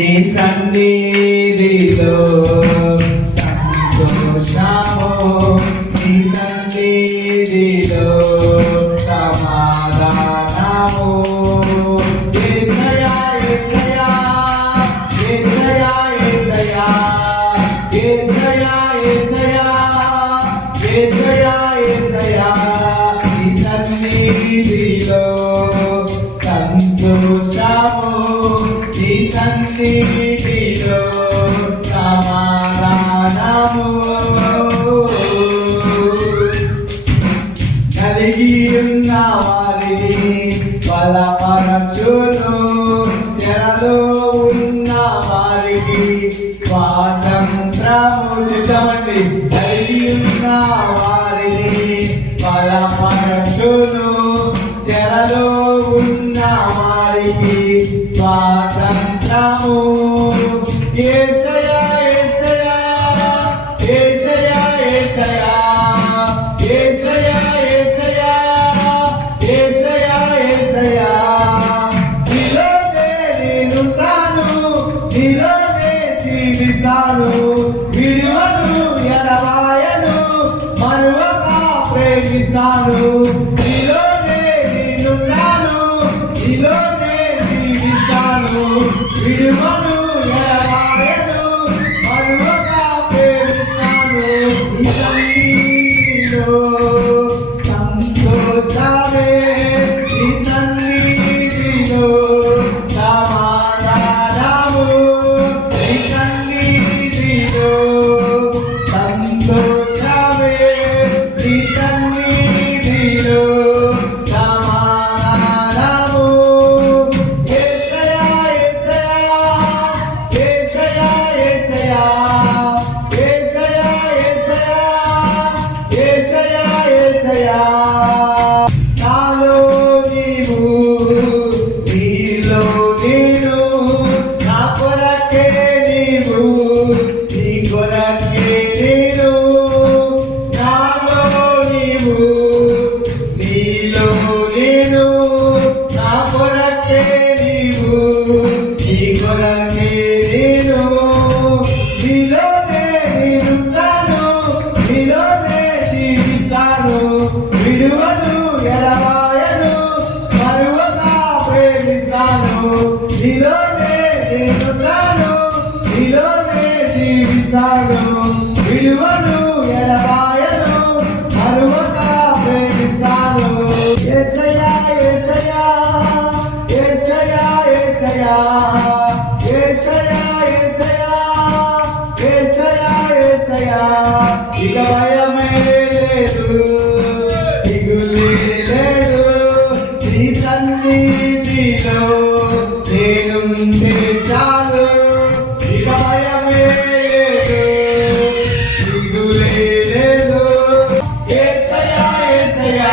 నీ సన్నిధిలో సంతోషము, నీ సన్నిధిలో సమాధానము. యేసయ్యా యేసయ్యా యేసయ్యా యేసయ్యా యేసయ్యా యేసయ్యా యేసయ్యా యేసయ్యా నీ సన్నిధిలో సంతోషము, నీ సన్నిధిలో సమాధానము. కలిగి ఉన్న వారిని బలపరచును, చెరలో ఉన్న వారికి స్వాతంత్రము. చిత్తమండి కలిగి ఉన్న వారిని బలపరచును, చెరలో ఉన్న వారికి స్వాతంత్రము. యేసయ్యా యేసయ్యా యేసయ్యా యేసయ్యా యేసయ్యా యేసయ్యా యేసయ్యా యేసయ్యా నీలోనే నేనుంటాను, నీలోనే జీవిస్తాను, విలువను ఎడబాయను, మరువక ప్రేమిస్తాను. నీలోనే నేనుంటాను, నీలోనే జీవిస్తాను, విలువను ఎడబాయను, మరువక ప్రేమిస్తాను. సంతోషమే నీ సన్నిధిలో సమాధానము, నీ సన్నిధిలో సంతోషమే, నీ సన్నిధిలో సమాధానము. యేసయ్యా యేసయ్యా యేసయ్యా యేసయ్యా యేసయ్యా యేసయ్యా యేసయ్యా నాలో నీవు, నీలో నేను, నా కొరకే నీవు, నీ కొరకే నేను. నాలో నీవు, నీలో నేను, నా కొరకే నీవు, నీ కొరకే నేను. నీలోనే నేనుంటాను, నీలోనే జీవిస్తాను, విలువను ఎడబాయను, మరువక ప్రేమిస్తాను. నీలోనే నేనుంటాను, నీలోనే జీవిస్తాను, విలువను ఎడబాయను, మరువక ప్రేమిస్తాను. యేసయ్యా యేసయ్యా యేసయ్యా యేసయ్యా యేసయ్యా యేసయ్యా యేసయ్యా యేసయ్యా ఇక భయమే లేదు, దిగులే లేదు, నీ సన్నిధిలో నేనుంటే చాలు. ఇక భయమే లేదు, దిగులే లేదు. యేసయ్యా యేసయ్యా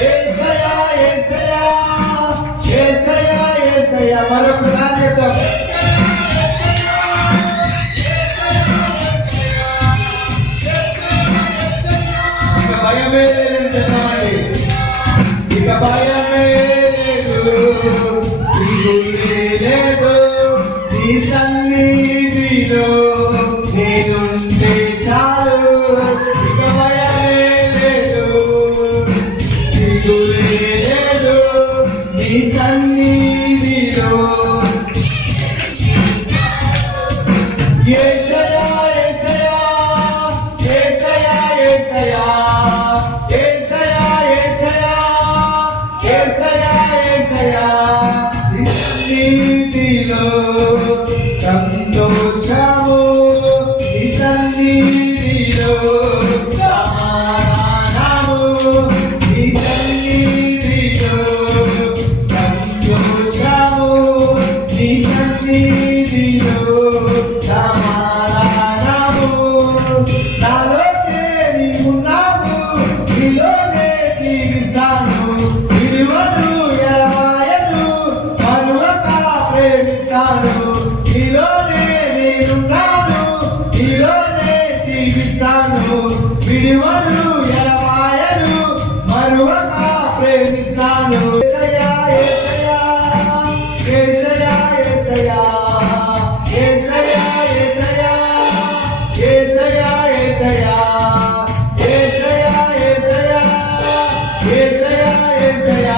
యేసయ్యా యేసయ్యా యేసయ్యా యేసయ్యా మరొకసారి చెప్తాం. ఇక భయమే లేదని చెప్తామండి. ఇక భయమే లేదు, దిగులే లేదు, నీ సన్నిధిలో నేనుంటే చాలు. ఇక భయమే లేదు, దిగులే లేదు, నీ సన్నిధిలో. యేసయ్యా యేసయ్యా యేసయ్యా యేసయ్యా యేసయ్యా యేసయ్యా యేసయ్యా యేసయ్యా నీ సన్నిధిలో సంతోషము, నీ సన్నిధిలో సమాధానము, నీ సన్నిధిలో సంతోషము, నీ సన్నిధిలో సమాధానము. నాలోనే నీవున్నావు, నీలోనే జీవిస్తాను, విలువను ఎడబాయను, మరువక ప్రేమిస్తాను. నీలోనే నేనున్నాను, నీలోనే జీవిస్తాను, విలువను ఎడబాయను, మరువక ప్రేమిస్తాను. యేసయ్యా యేసయ్యా యేసయ్యా యేసయ్యా ఏసయ్యా ఏసయ్యా